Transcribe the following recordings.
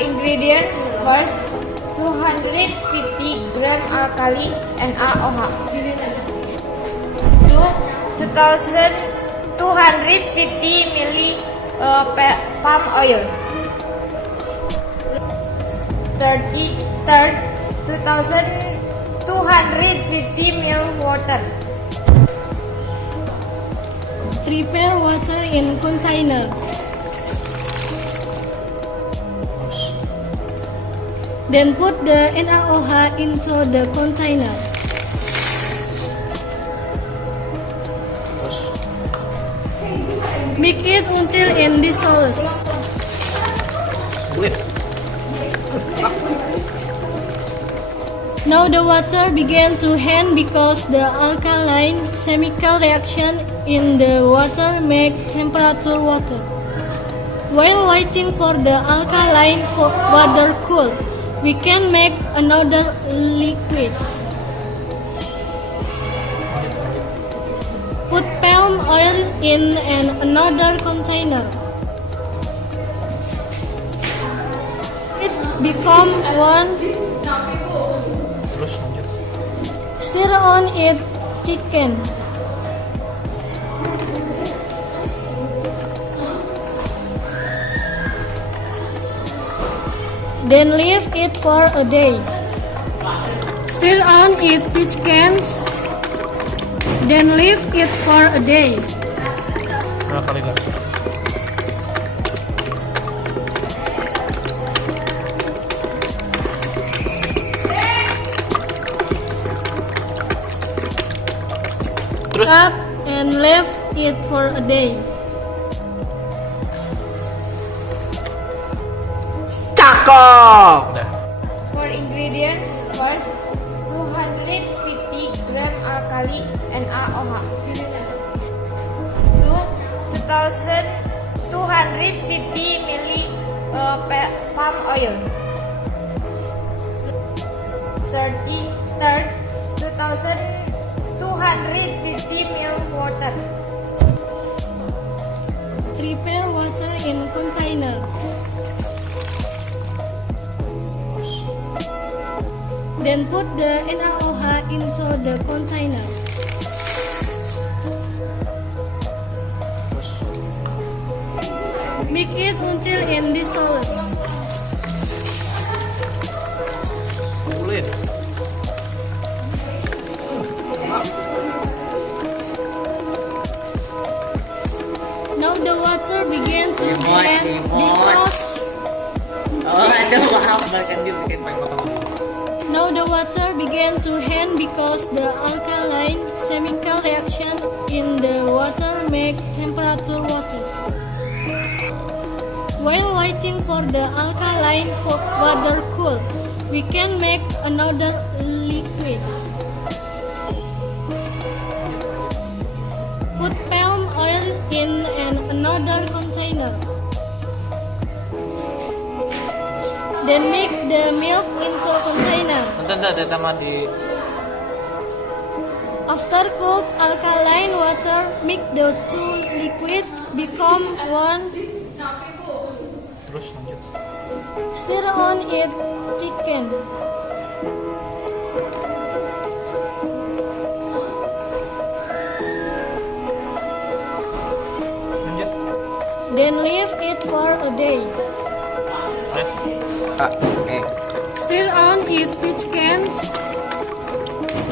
ingredients, first 250 gram alkali NaOH, 2250 ml palm oil, 2250 ml water. Prepare water in container. Then put the NaOH into the container. Mix it until it dissolves. Now the water began to hand because the alkaline chemical reaction in the water make temperature water. While waiting for the alkaline water cool, we can make another liquid. Put palm oil in another container. It become one. Stir on it chicken. Then leave it for a day. Stir on it chickens. Then leave it for a day. Up and leave it for a day. Cakep. For ingredients, first 250 gram alkali NaOH, 2250 ml palm oil, 2250 ml water. Prepare water in container. Then put the NaOH into the container. Mix it until it dissolves. Now the water began to blend because Now the water began to hand because the alkaline chemical reaction in the water make temperature water. While waiting for the alkaline water cool, we can make another liquid. Put palm oil in another container. Then mix the milk into container. After cooked alkaline water, mix the two liquid become one. Stir on it chicken. Then leave it for a day. Stir on it chickens.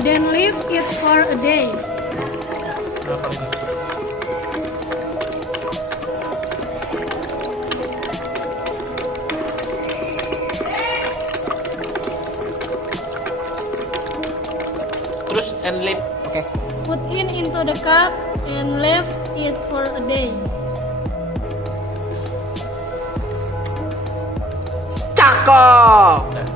Then leave it for a day. Terus and leave. Okay. Put in into the cup and leave it for a day. Cakep.